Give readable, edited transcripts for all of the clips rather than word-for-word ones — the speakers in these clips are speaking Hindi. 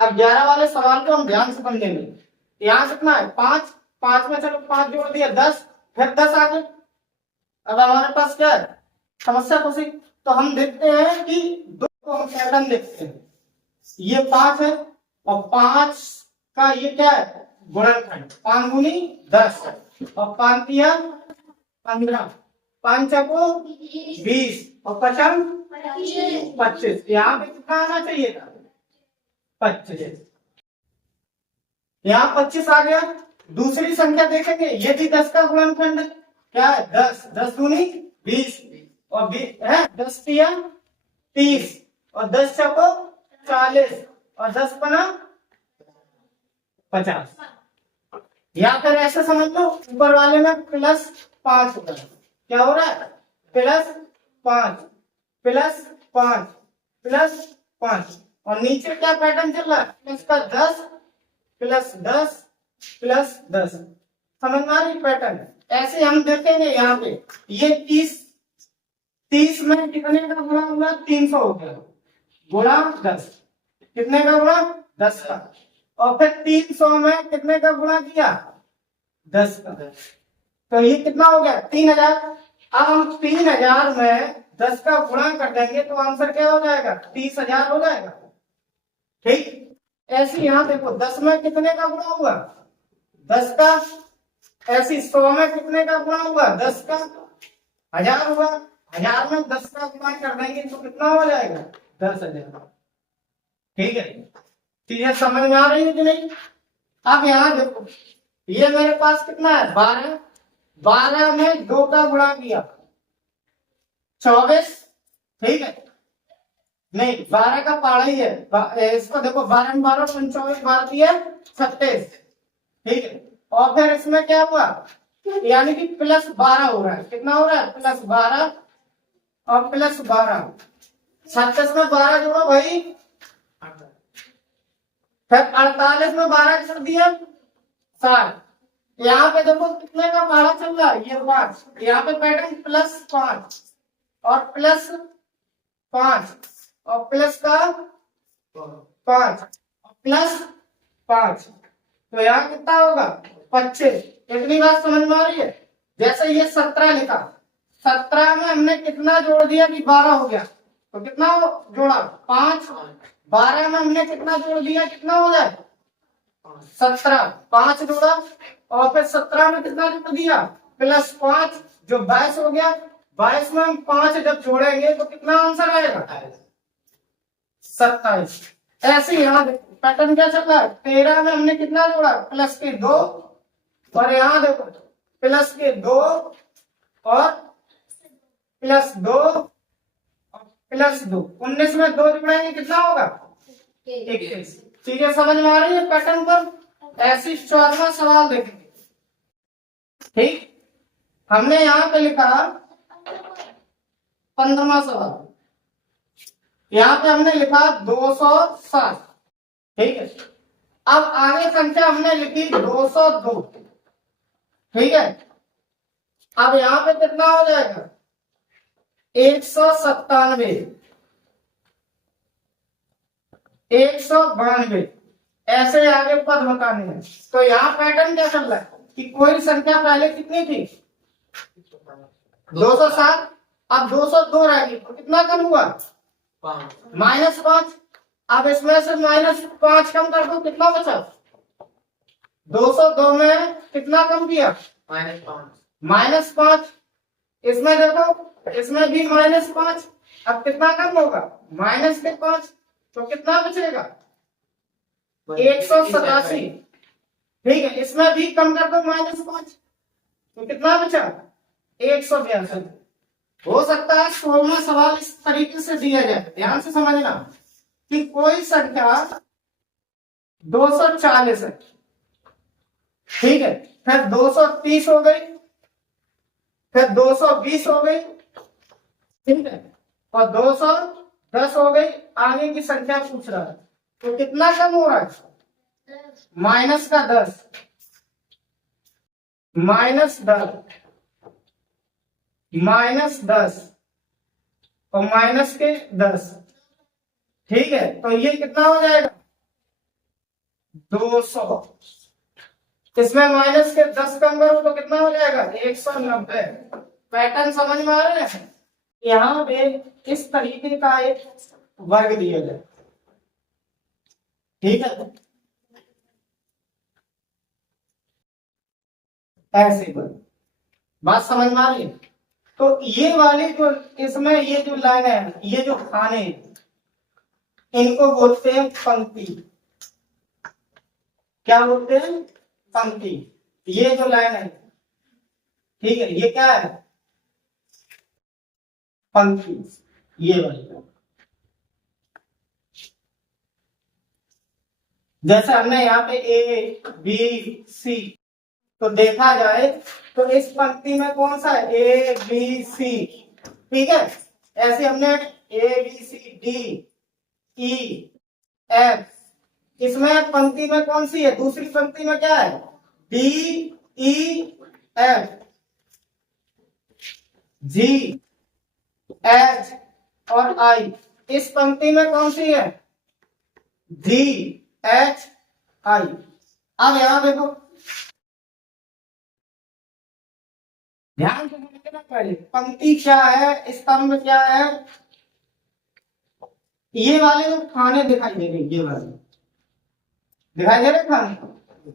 अब 11 वाले सवाल को हम ध्यान से समझेंगे। यहाँ कितना है 5, 5 में चलो 5 जोड़ दिया 10, फिर 10 आ गए। अब हमारे पास क्या है समस्या खुशी। तो हम देखते हैं कि दो को हम पैटर्न देखते हैं। ये 5 है और 5 का ये क्या है गुणनखंड, 5 गुनी 10 और 5 तिया 15, 5 चको 20 और 5 25। यहाँ पे कितना आना चाहिए था 25। यहाँ 25 आ गया। दूसरी संख्या देखेंगे, ये भी 10 का गुणनखंड है। क्या है 10, 10 दूनी 20 और 20 है 10 तिया 30 और 10 चको 40 और 10 पना 50। या फिर ऐसे समझ लो ऊपर वाले में +5 हो रहा है। क्या हो रहा है +5 +5 +5 और नीचे क्या पैटर्न चल रहा है प्लस का 10 +10 +10। समझ में आ रही पैटर्न। ऐसे हम देखेंगे यहाँ पे ये 30 में कितने का गुणा हुआ 300 हो गया गुणा 10। कितने का गुणा 10 का। और फिर 300 में कितने का गुणा किया 10 का। तो ये कितना हो गया 3000। अब हम 3000 में 10 का गुणा कर देंगे तो आंसर क्या हो जाएगा 30,000 हो जाएगा। ठीक। ऐसे यहाँ देखो 10 में कितने का गुणा हुआ 10 का। ऐसी 100 में कितने का गुणा हुआ 10 का। 1000 हुआ। 1000 में 10 का गुणा कर देंगे तो कितना हो जाएगा 10,000। ठीक है। चीजें समझ में आ रही है कि नहीं। अब यहाँ देखो ये मेरे पास कितना है 12, 12 में 2 का गुणा किया 24। ठीक है नहीं 12 का पाड़ा ही है इसको देखो 12 में 12 24 12 दिया 27। ठीक है और फिर इसमें क्या हुआ यानी कि +12 हो रहा है। कितना हो रहा है +12 और +12। 27 में 12 जोड़ो भाई, फिर 48 में 12 कर दिया 60। यहाँ पे देखो कितने का भाड़ा चल रहा है ये 5। यहाँ पे पैटर्न +5 और +5 और प्लस का 5 +5 तो यहाँ कितना होगा 25। इतनी बात समझ में आ रही है। जैसे ये 17 लिखा, 17 में हमने कितना जोड़ दिया कि 12 हो गया तो कितना जोड़ा 5। 12 में हमने कितना जोड़ दिया कितना हो जाए 17, 5 जोड़ा और फिर 17 में कितना जोड़ दिया +5 जो 22 हो गया। 22 में हम 5 जब जोड़ेंगे तो कितना आंसर आएगा 27। ऐसे यहाँ देखो पैटर्न क्या चल रहा है 13 में हमने कितना जोड़ा +2 और यहाँ देखो +2 और +2 और +2। 19 में 2 जोड़ेंगे कितना होगा 21। चीजें समझ में आ रही है पैटर्न पर। ऐसी 14वां सवाल देखेंगे। ठीक हमने यहाँ पे लिखा 15वां सवाल। यहाँ पे हमने लिखा 260। ठीक है अब आगे संख्या हमने लिखी 202। ठीक है अब यहाँ पे कितना हो जाएगा 197 192। ऐसे आगे पद बताने हैं। तो यहाँ पैटर्न क्या चल रहा है कि कोई संख्या पहले कितनी थी 207। अब 202 रह गई तो कितना कम हुआ -5। अब इसमें से -5 कम कर दो कितना बचा 202 में कितना कम किया -5। इसमें देखो इसमें भी -5। अब कितना कम होगा -5 तो कितना बचेगा 187। ठीक है इसमें भी कम कर दो -5 तो कितना बचा 182। हो सकता है 16वां सवाल इस तरीके से दिया जाए। ध्यान से समझना कि कोई संख्या 240 है। ठीक है फिर 230 हो गई, फिर 220 हो गई। ठीक है और 210 हो गई। आगे की संख्या पूछ रहा है तो कितना कम हो रहा है -10 -10 और -10। ठीक है तो ये कितना हो जाएगा 200। इसमें माइनस के 10 कम करो तो कितना हो जाएगा 190। पैटर्न समझ में आ रहे हैं। यहाँ पे इस तरीके का एक वर्ग दिया जाए, ठीक है, ऐसे वर्ग। बात समझ में आ रही है। तो ये वाली जो इसमें ये जो लाइन है, ये जो खाने, इनको बोलते हैं पंक्ति। क्या बोलते हैं? पंक्ति। ये जो लाइन है, ठीक है, ये क्या है? पंक्ति। ये वाली जैसे हमने यहाँ पे ए बी सी, तो देखा जाए तो इस पंक्ति में कौन सा है? ए बी सी, ठीक है। ऐसे हमने A B C D E F, इसमें पंक्ति में कौन सी है? दूसरी पंक्ति में क्या है? D E F G H और आई। इस पंक्ति में कौन सी है? जी एच आई। अब यहां देखो, ध्यान से समझना, पहले पंक्ति क्या है, स्तंभ क्या है। ये वाले जो खाने दिखाई दे रहे, ये वाले दिखाई दे रहे खाने,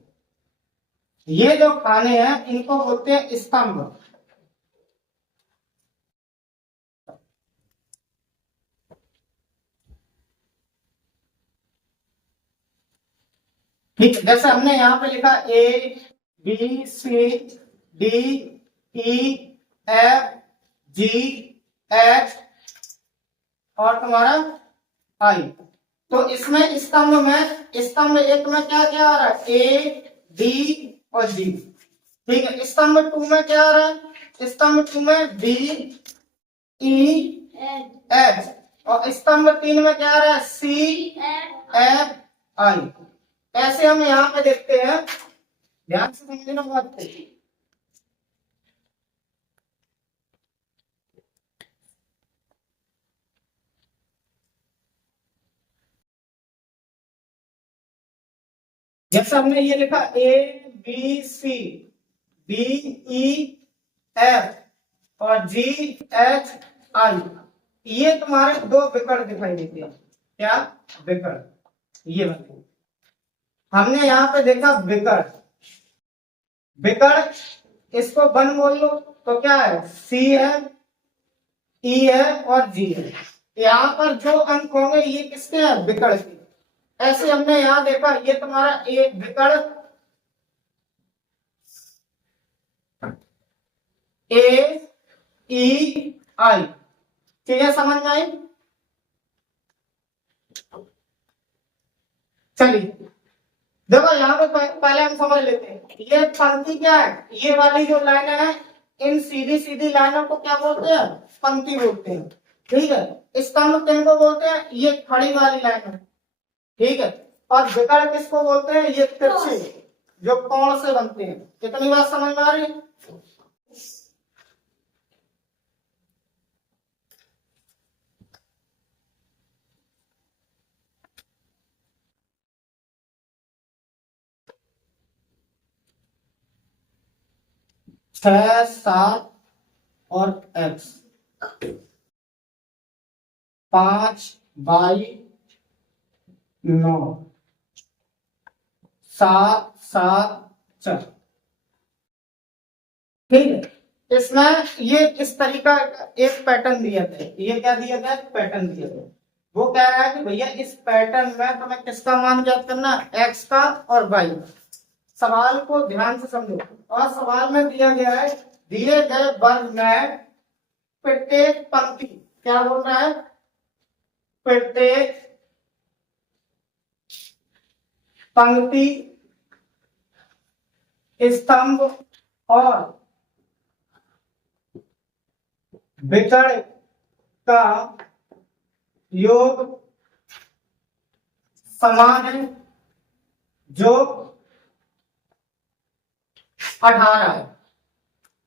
ये जो खाने हैं इनको बोलते हैं स्तंभ। ठीक है, जैसे हमने यहाँ पे लिखा A B C D E F G H और तुम्हारा आई। तो इसमें स्तंभ एक में क्या क्या आ रहा है? ए डी और जी, ठीक है। स्तंभ 2 में क्या आ रहा है? स्तंभ 2 में बी ई एच और स्तंभ 3 में क्या आ रहा है? C F I. ऐसे हम यहाँ पे देखते हैं, ध्यान से समझना बात है। जैसे हमने ये लिखा A B C D E F और जी एच आई, ये तुम्हारे दो विकर्ण दिखाई देते हैं। क्या विकर्ण? ये बताओ, हमने यहाँ पे देखा विकर्ण। विकर्ण इसको वन बोल लो तो क्या है? सी है, ई है और जी है। यहाँ पर जो अंक होंगे ये किसके हैं? विकर्ण के। ऐसे हमने यहां देखा, ये तुम्हारा एक विकर्ण ए ई आई। चीजें समझ में आई? चलिए देखो, यहाँ पे पहले हम समझ लेते हैं ये पंक्ति क्या है। ये वाली जो लाइन है, इन सीधी सीधी लाइनों को क्या बोलते हैं? पंक्ति बोलते हैं, ठीक है। स्तंभ किनको बोलते हैं? ये खड़ी वाली लाइन है, ठीक है। और विकर्ण किसको बोलते हैं? ये तिरछे जो कोण से बनते हैं। कितनी बात समझ में आ रही है? छह, सात और एक्स, 5 बाई 9, 7 7 4, ठीक है। इसमें ये इस तरीका एक पैटर्न दिया था। ये क्या दिया गया? पैटर्न दिया गया। वो कह रहा है कि भैया इस पैटर्न में तुम्हें किसका मान ज्ञात करना? एक्स का और वाई का। सवाल को ध्यान से समझो। और सवाल में दिया गया है, दिए गए वर्ग में प्रत्येक पंक्ति, क्या बोल रहा है? प्रत्येक पंक्ति, स्तंभ और विकर्ण का योग समान है, जो 18 है।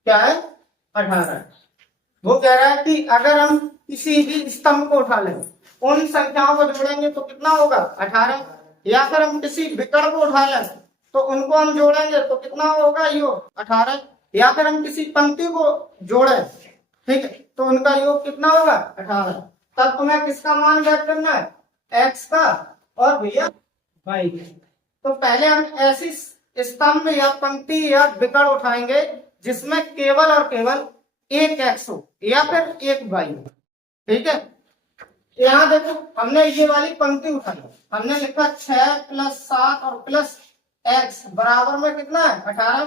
क्या है? 18 है। वो कह रहा है कि अगर हम किसी भी स्तंभ को उठा लें, उन संख्याओं को जोड़ेंगे तो कितना होगा? 18। या फिर हम किसी विकर्ण को उठा लें तो उनको हम जोड़ेंगे तो कितना होगा योग 18। या फिर हम किसी पंक्ति को जोड़े, ठीक है, तो उनका योग कितना होगा 18। तब तुम्हें किसका मान ज्ञात करना है, x का और भैया y। तो पहले हम ऐसी स्तंभ या पंक्ति या विकर्ण उठाएंगे जिसमें केवल और केवल एक x हो या फिर एक y हो, ठीक है। यहाँ देखो हमने ये वाली पंक्ति उठाई, हमने लिखा 6 + 7 और प्लस x बराबर में कितना है 18।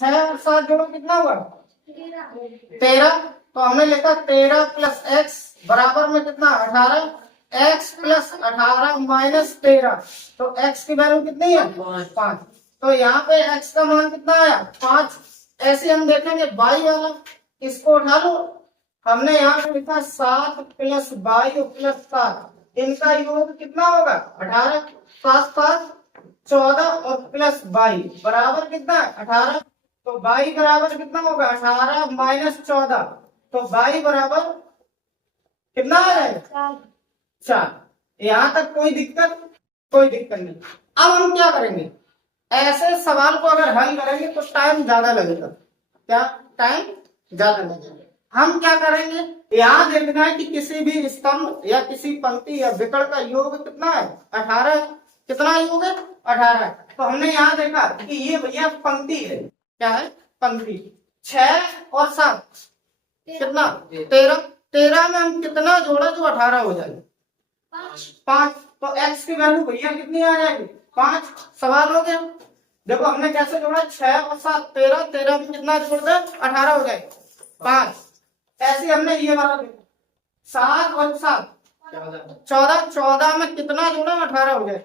6 और 7 जोड़ो कितना हुआ 13। तो हमने लिखा 13 + x बराबर में कितना 18। x + 18 - 13, तो x की वैल्यू कितनी है 5। तो यहाँ पे x का मान कितना आया 5। ऐसे हम देखेंगे y वाला, इसको उठा लो। हमने यहाँ पे लिखा 7 + 22 + 7, इनका योग कितना होगा 18। 7 7 14 और प्लस 22 बराबर कितना 18। तो 22 बराबर कितना होगा 18 - 14, तो 22 बराबर कितना आ जाएगा 4। यहाँ तक कोई दिक्कत नहीं। अब हम क्या करेंगे, ऐसे सवाल को अगर हल करेंगे तो टाइम ज्यादा लगेगा। क्या टाइम ज्यादा लगेगा। हम क्या करेंगे, यहाँ देखना है कि किसी भी स्तंभ या किसी पंक्ति या विकर्ण का योग कितना है 18 है। कितना योग है 18 है। तो हमने यहाँ देखा कि ये भैया पंक्ति है, क्या है पंक्ति। 6 और 7 कितना 13, 13 में हम कितना जोड़ा जो 18 हो जाए 5। तो x की वैल्यू भैया कितनी आ जाएगी 5। सवाल हो गया। देखो हमने कैसे जोड़ा 6 और 7 13, 13 में कितना जोड़ दे 18 हो जाए 5। ऐसे हमने ये वाला 7 और 7 14, 14 में कितना जोड़ा 18 हो गए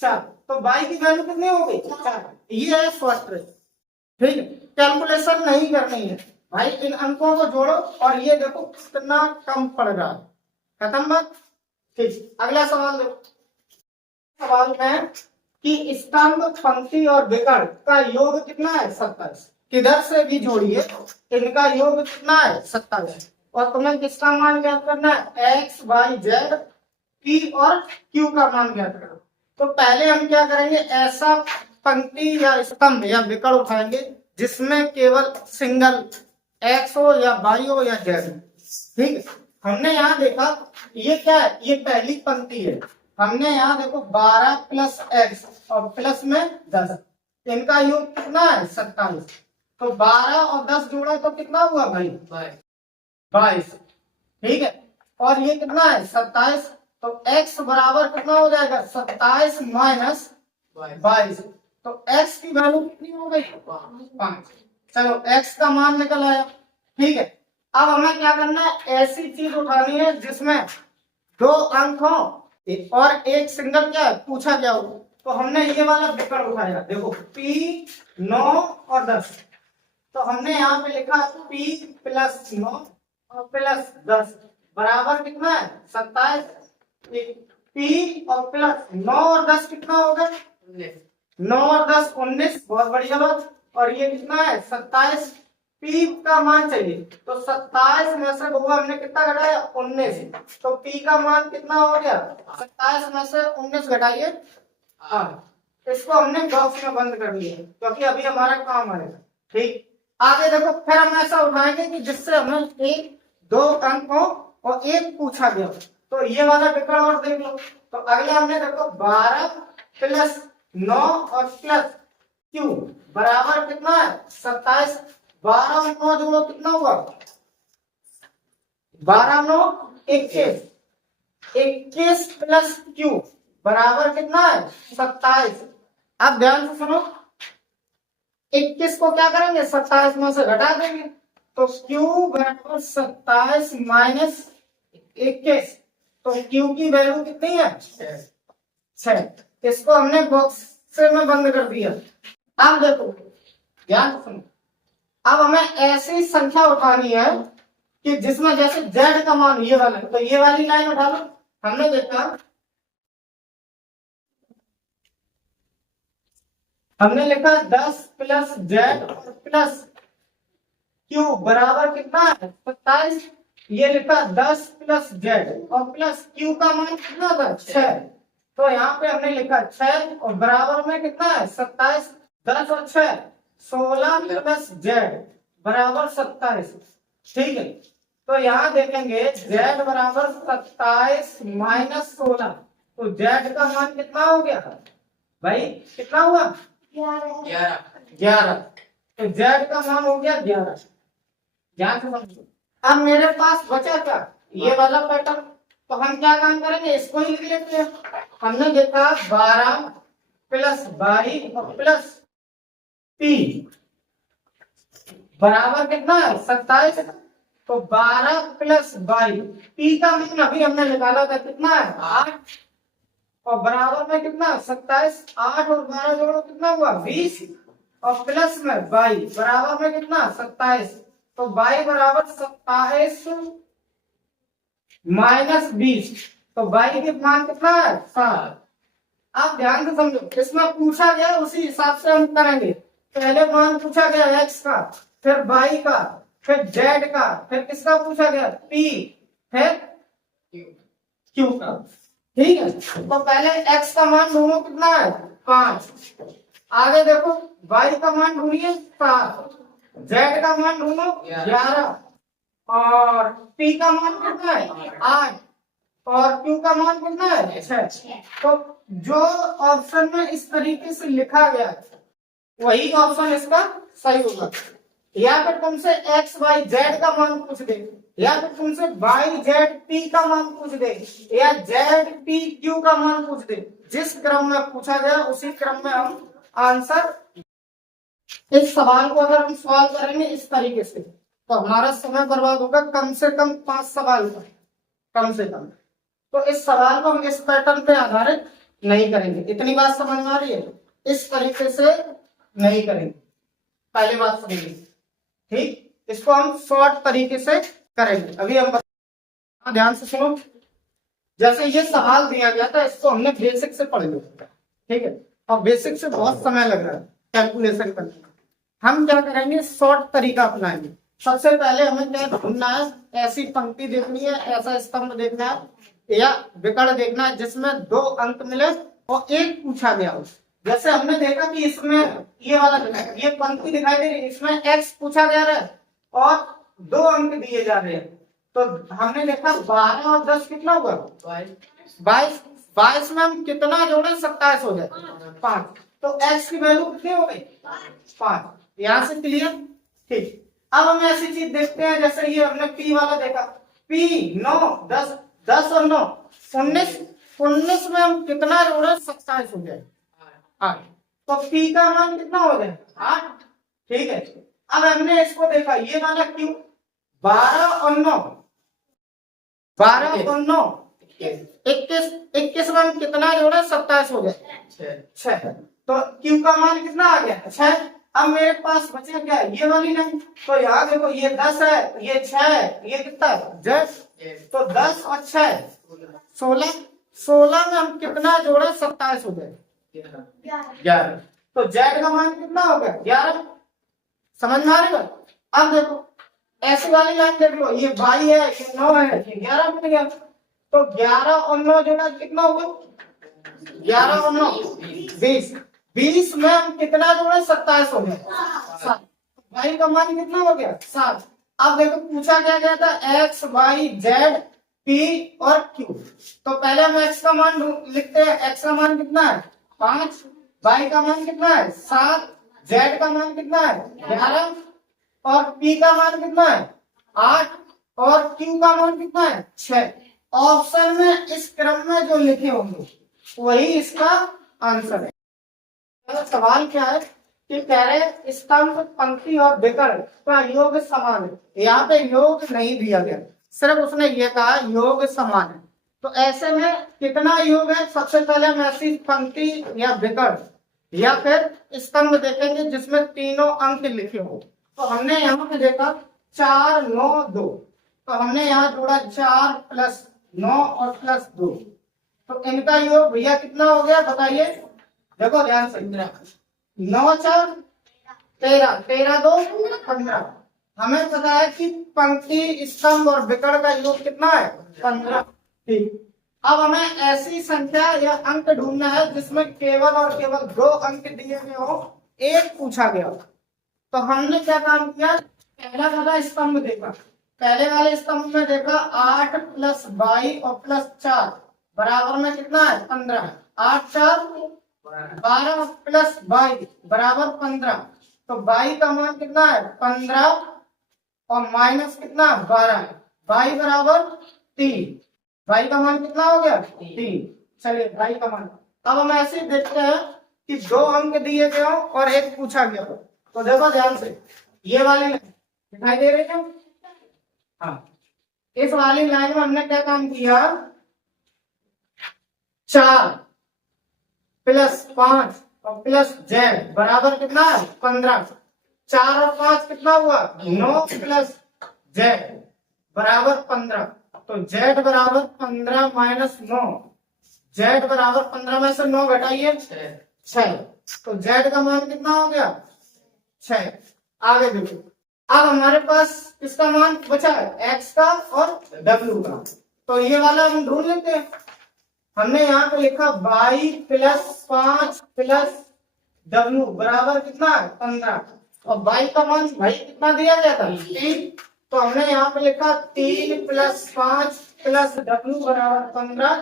4। तो y की वैल्यू कितनी हो गई 4। ये है फर्स्ट, ठीक है। कैलकुलेशन नहीं करनी है भाई, इन अंकों को जोड़ो और ये देखो कितना कम पड़ रहा है। खत्म बात, ठीक। अगला सवाल देखो। सवाल में कि स्तंभ पंक्ति और विकर्ण का योग कितना है 27। किधर से भी जोड़िए इनका योग कितना है 27। और तुम्हें किसका मान ज्ञात करना है x y z p और q का मान ज्ञात करना। तो पहले हम क्या करेंगे, ऐसा पंक्ति या स्तंभ या विकर्ण उठाएंगे जिसमें केवल सिंगल x हो या y हो या z, ठीक है। हमने यहाँ देखा ये क्या है, ये पहली पंक्ति है। हमने यहाँ देखो 12 + x और प्लस में 10, इनका योग कितना है 27। तो 12 और 10 जोड़ा तो कितना हुआ भाई 22, ठीक है। और ये कितना है 27। तो x बराबर कितना हो जाएगा 27 - 22। तो x की वैल्यू कितनी हो गई 5। चलो x का मान निकल आया, ठीक है। अब हमें क्या करना है, ऐसी चीज उठानी है जिसमें 2 अंक हो और एक सिंगल क्या है पूछा गया हो। तो हमने ये वाला विकर्ण उठाया, देखो p 9 और 10। तो हमने यहाँ पे लिखा p + 9 और प्लस 10 बराबर कितना है 27। p और प्लस 9 और 10 कितना होगा 9 और 10 19, बहुत बढ़िया बात। और ये कितना है 27। p का मान चाहिए, तो 27 में से बहुआ हमने कितना घटाया 19, तो p का मान कितना हो गया 27 में से 19 घटाइए 8। इसको हमने बॉक्स में बंद कर लिया क्योंकि अभी हमारा काम आएगा, ठीक। आगे देखो फिर हम ऐसा उठाएंगे कि जिससे हमें 1 2 अंक हो और एक पूछा गया। तो ये वाला विकर्ण और देख लो। तो अगले हमने देखो 12 + 9 और प्लस q बराबर कितना है 27। 12 और 9 जोड़ो कितना हुआ 12 9 21, 21 + q बराबर कितना है 27। अब ध्यान से सुनो, 21 को क्या करेंगे 27 में से घटा देंगे, तो q बराबर 27 - 21। तो q की वैल्यू कितनी है 6। इसको हमने बॉक्स से में बंद कर दिया। अब देखो ध्यान सुनो, अब हमें ऐसी संख्या उठानी है कि जिसमें जैसे z का मान ये वाला है, तो ये वाली लाइन उठा लो। हमने देखा हमने लिखा 10 + z और प्लस q बराबर कितना है 27। ये लिखा 10 + z और प्लस q का मान कितना था 6। तो यहाँ पे हमने लिखा 6 और बराबर में कितना है 27, 10 और 6 16 प्लस जेड बराबर 27। ठीक है, तो यहाँ देखेंगे जेड बराबर 27 माइनस 16, तो जेड का मान कितना हो गया भाई, कितना हुआ 11। तो जेड का मान हो गया 11। ध्यान से समझो। अब मेरे पास बचा क्या, ये वाला पैटर्न, तो हम क्या काम करेंगे, इसको ही लिख लेते हैं। हमने देखा 12 प्लस 22 और प्लस पी बराबर कितना है 27। तो 12 प्लस 22, पी का मान अभी हमने निकाला था कितना है 8 और बराबर में कितना 27, 8 और 12 जोड़ो कितना हुआ 20 और प्लस में 22 बराबर में कितना 27। तो 22 बराबर 27 माइनस 20, तो 22 के मान कितना है 7। आप ध्यान से समझो, इसमें पूछा गया उसी हिसाब से हम करेंगे। पहले मान पूछा गया x का, फिर y का, फिर z का, फिर किसका पूछा गया p, फिर q का। ठीक है, तो पहले x का मान ढूंढो कितना है 5, आगे देखो y का मान ढूंढिए 7, z का मान ढूंढो 11 और p का मान कितना है 8 और q का मान कितना है 6। तो जो ऑप्शन में इस तरीके से लिखा गया है वही ऑप्शन इसका सही होगा। या फिर तुमसे x y z का मान पूछ दे, या फिर तुमसे y z p का मान पूछ दे, या z p q का मान पूछ दे, जिस क्रम में पूछा गया उसी क्रम में हम आंसर, इस सवाल को अगर हम सॉल्व करेंगे इस तरीके से तो हमारा समय बर्बाद होगा कम से कम 5 सवाल का, कम से कम। तो इस सवाल को हम इस पैटर्न पे आधारित नहीं करेंगे। इतनी बात समझ में आ रही है, इस तरीके से नहीं करेंगे, पहली बात समझिए। ठीक, इसको हम शॉर्ट तरीके से करेंगे। अभी हम ध्यान से सुनो, जैसे ये सवाल दिया गया था इसको हमने बेसिक से पढ़ लिया, ठीक है, और बेसिक से बहुत समय लग रहा है कैलकुलेशन करने में। हम क्या करेंगे, शॉर्ट तरीका अपनाएंगे। सबसे पहले हमें क्या ढूंढना है, ऐसी पंक्ति देखनी है, ऐसा स्तंभ देखना है या विकर्ण देखना है जिसमें 2 अंक मिले और एक पूछा गया हो। जैसे हमने देखा कि इसमें ये वाला ये पंक्ति दिखाई दे रही है, इसमें x पूछा गया है और 2 अंक दिए जा रहे हैं। तो हमने देखा 12 और 10 कितना हुआ 22, 22 में हम कितना जोड़े 27 हो जाए 5। तो x की वैल्यू कितनी हो गई 5। यहां से क्लियर। ठीक, अब हम ऐसी चीज देखते हैं जैसे ये हमने p वाला देखा, p 9 10, 10 और 9 19, 19 में हम कितना जोड़े 27 हो जाए 8। तो p का मान कितना हो जाए 8। ठीक है, अब हमने इसको देखा ये वाला क्यों 12 और 9, 12 और 9 21, 21 में हम कितना जोड़े 27 हो गए 6। तो q का मान कितना आ गया 6। अब मेरे पास बचे क्या ये वाली लाइन, तो यहाँ देखो ये 10 है, ये 6 है, ये कितना है 10। तो 10 और 6 16, 16 में हम कितना जोड़े 27 हो गए 11। तो z का मान कितना हो गया 11। समझ में आ रही है। अब देखो ऐसी वाली लाइन देख लो, ये 22 है, ये 9 है, ये 11 बन गया। तो 11 और 9 जोड़ा कितना होगा 11 और 9 20, 20 में हम कितना जोड़े 27 हो गया 7। y का मान कितना हो गया 7। अब देखो पूछा क्या गया था x y z p और q। तो पहले हम x का मान लिखते हैं, x का मान कितना है 5, y का मान कितना है 7, z का मान कितना है 11 और p का मान कितना है 8 और q का मान कितना है 6। ऑप्शन में इस क्रम में जो लिखे होंगे वही इसका आंसर है। तो सवाल क्या है कि कह रहे स्तंभ पंक्ति और विकर्ण का योग समान है। यहाँ पे योग नहीं दिया गया, सिर्फ उसने ये कहा योग समान है। तो ऐसे में कितना योग है, सबसे पहले हम ऐसी पंक्ति या विकर्ण या फिर स्तंभ देखेंगे जिसमें तीनों अंक लिखे हो। तो हमने यहाँ पे देखा 4 9 2, तो हमने यहाँ जोड़ा 4 प्लस 9 और प्लस 2, तो इनका योग भैया कितना हो गया बताइए। देखो ध्यान से 9 4 13, 13 2 15। हमें पता है कि पंक्ति स्तंभ और विकर्ण का योग कितना है 15। ठीक, अब हमें ऐसी संख्या या अंक ढूंढना है जिसमें केवल और केवल 2 अंक दिए गए हो, एक पूछा गया हो। तो हमने क्या काम किया, पहला वाला स्तंभ देखा, पहले वाले स्तंभ में देखा 8 + 22 और +4 बराबर में कितना है 15। 8 4 12 + 22 बराबर 15। तो 22 का मान कितना है 15 और माइनस कितना 12 है, 22 बराबर 3। 22 का मान कितना हो गया 3। चलिए 22 का मान। अब हम ऐसे देखते हैं कि 2 अंक दिए गए हो और एक पूछा गया हो। तो देखो ध्यान से, ये वाली लाइन दिखाई दे रही है। हाँ, इस वाली लाइन में हमने क्या काम किया, 4 + 5 और +z बराबर कितना है 15। 4 और 5 कितना हुआ 9 + z बराबर 15। तो z बराबर 15 - 9, z बराबर 15 में से 9 घटाइए 6। तो z का मान कितना हो गया 6। आगे देखो, अब हमारे पास किसका मान बचा है x का और w का। तो ये वाला हम ढूंढ लेते हैं। हमने यहाँ पे लिखा 22 + 5 + w बराबर कितना है 15। और 22 का मान भाई कितना दिया गया था 3। तो हमने यहाँ पे लिखा 3 + 5 + w बराबर 15।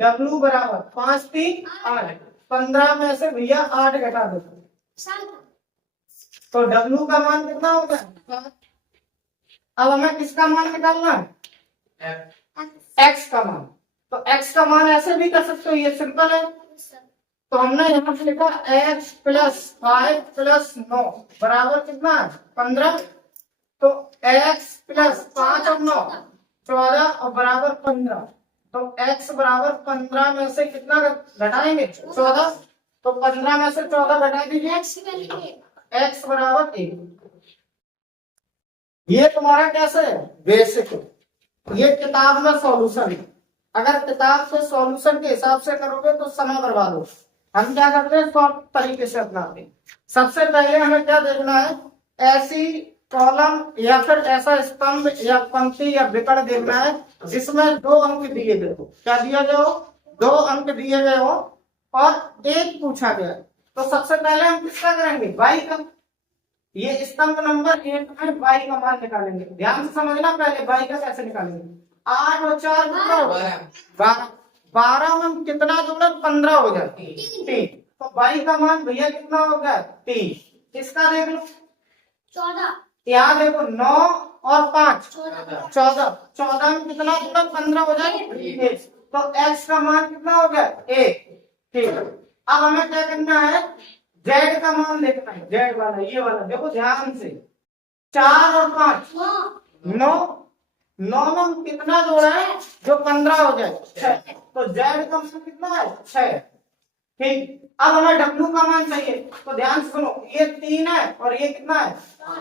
w बराबर 5 3 8। 15 में से भैया 8 घटा दो, तो w का मान कितना होगा। अब हमें किसका मान निकालना है x का मान। तो x का मान ऐसे भी कर सकते हो, ये सिंपल है। तो हमने यहाँ पे लिखा x + 5 + 9 बराबर कितना है 15। तो x + 5 और 9 14 और बराबर 15। तो x बराबर 15 में से कितना घटाएंगे 14। तो 15 में से 14 घटा दीजिए, x बराबर 1। ये तुम्हारा कैसे है बेसिक, ये किताब में सॉल्यूशन है। अगर किताब से सॉल्यूशन के हिसाब से करोगे तो समय बर्बाद हो। हम क्या करते हैं शॉर्ट तरीके से अपनाते हैं। सबसे पहले हमें क्या देखना है, ऐसी कॉलम या फिर ऐसा स्तंभ या पंक्ति या विकर्ण देखना है जिसमें 2 अंक दिए गए हो। क्या दिया गया हो 2 अंक दिए गए हो और एक पूछा गया। तो सबसे पहले हम किसका करेंगे y का। ये स्तंभ नंबर 1 में y का मान निकालेंगे। ध्यान से समझना, पहले y का कैसे निकालेंगे। 8 और 4 कितना होगा 12 में कितना जोड़ा 15 हो जाती है 3। तो y का मान भैया कितना होगा 3। इसका देख लो 14। यहाँ देखो 9 और 5 14। 14 में कितना जोड़ा 15 हो जाएगा। तो x का मान कितना हो गया 1। ठीक है, अब हमें क्या करना है z का मान देखना है। z वाला ये वाला देखो ध्यान से, 4 और 5 9। 9 में कितना जोड़ा है जो 15 हो जाए 6। तो z का मान कितना है 6। ठीक, अब हमें w का मान चाहिए। तो ध्यान से सुनो, ये 3 है और ये कितना है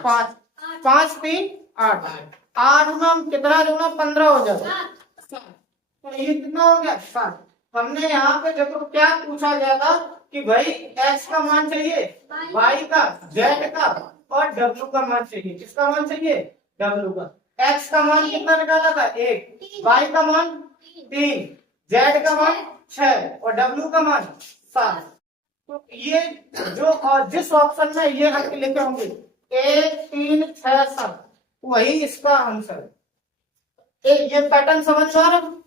5। 5 3 8। 8 में हम कितना जोड़ा 15 हो जाए। तो ये कितना हो गया 7। हमने यहाँ पे देखो क्या पूछा गया था कि भाई x का मान चाहिए, y का, z का और w का मान चाहिए। किसका मान चाहिए w का। x का मान कितना निकाला था 1, y का मान 3, z का मान 6 और w का मान 7। तो ये जो और जिस ऑप्शन में ये अंक लिखे होंगे 1 3 6 7 वही इसका आंसर है। ये पैटर्न समझ में आ रहा है।